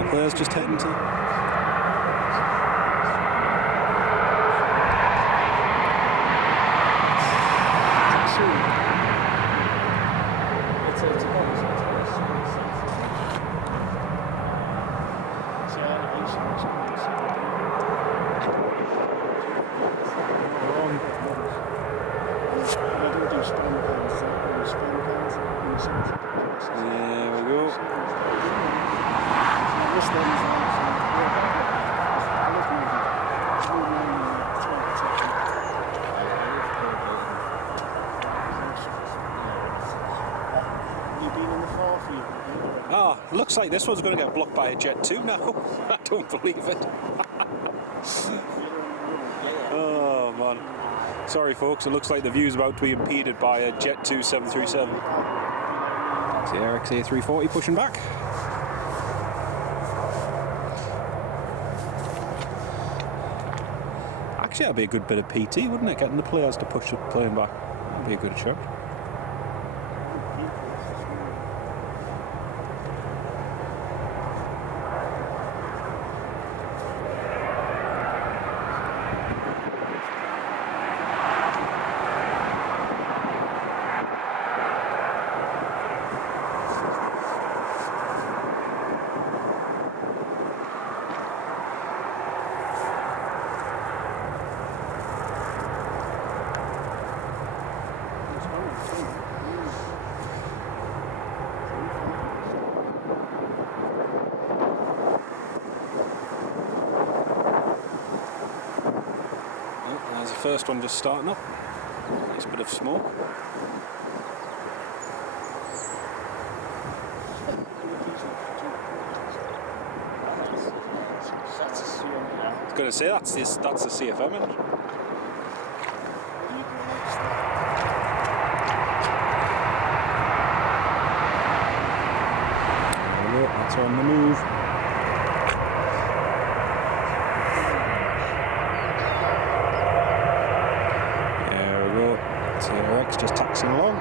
couple of players just heading to. There we go. Ah, looks like this one's going to get blocked by a Jet 2 now. I don't believe it. Oh man. Sorry folks, it looks like the view's about to be impeded by a Jet 2 737. It's the Eric's A340 pushing back. Actually, that'd be a good bit of PT, wouldn't it? Getting the players to push the plane back. That'd be a good shot. There's the first one just starting up. Nice bit of smoke. I was going to say that's the CFM engine. That's on the move. There we go. TRX just taxiing along.